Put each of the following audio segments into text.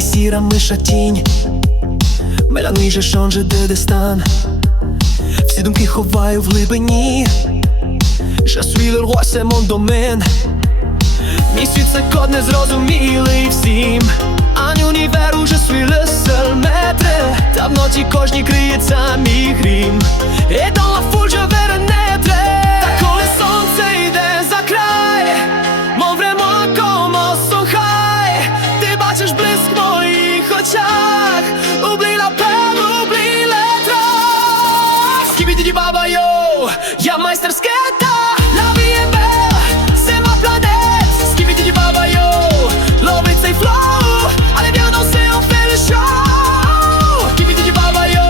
sira mâșa tінь Мене ниже шонже де дестан Всі думки ховаю в глибині. Suis le roi, c'est Мій світ це код незрозумілий всім. Ань універу, je suis le seul Та в ноті кожній криється мій грім. Et Я майстер скета La vie est belle C'est ma planète Skibidi baba yo Ловить цей флоу Але viens danser on fait le show Skibidi baba yo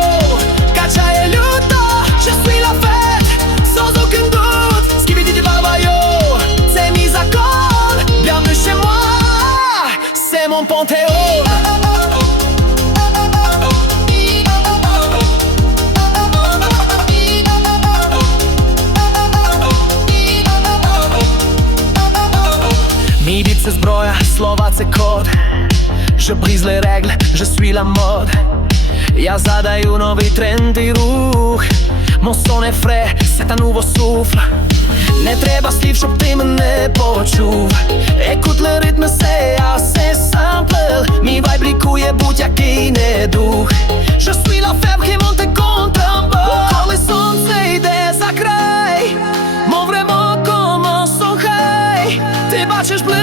Качає люто Je suis la fête Sans aucun doute Skibidi baba yo C'est mis à col Bienvenue chez moi C'est mon panthéon Слова це код les règles, je suis la mode Я задаю новий тренд і рух frais, c'est un nouveau souffle Не треба слів, щоб ти мене почув Écoute le rythme, c'est assez simple Мій вайб лікує будь-який недух Je suis la fèvre qui monte contre un bord Коли сонце йде за край high Ти бачиш блиск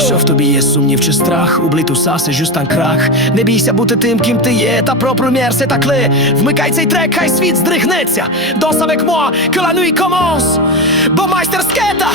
Якщо в тобі є сумнів чи страх, обліту саси жустан крах. Не бійся бути тим, ким ти є, та про прем'єр се такли. Вмикай цей трек, хай світ здригнеться. До avec moi, que la nuit. Бо майстер скета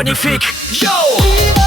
magnifique, yo.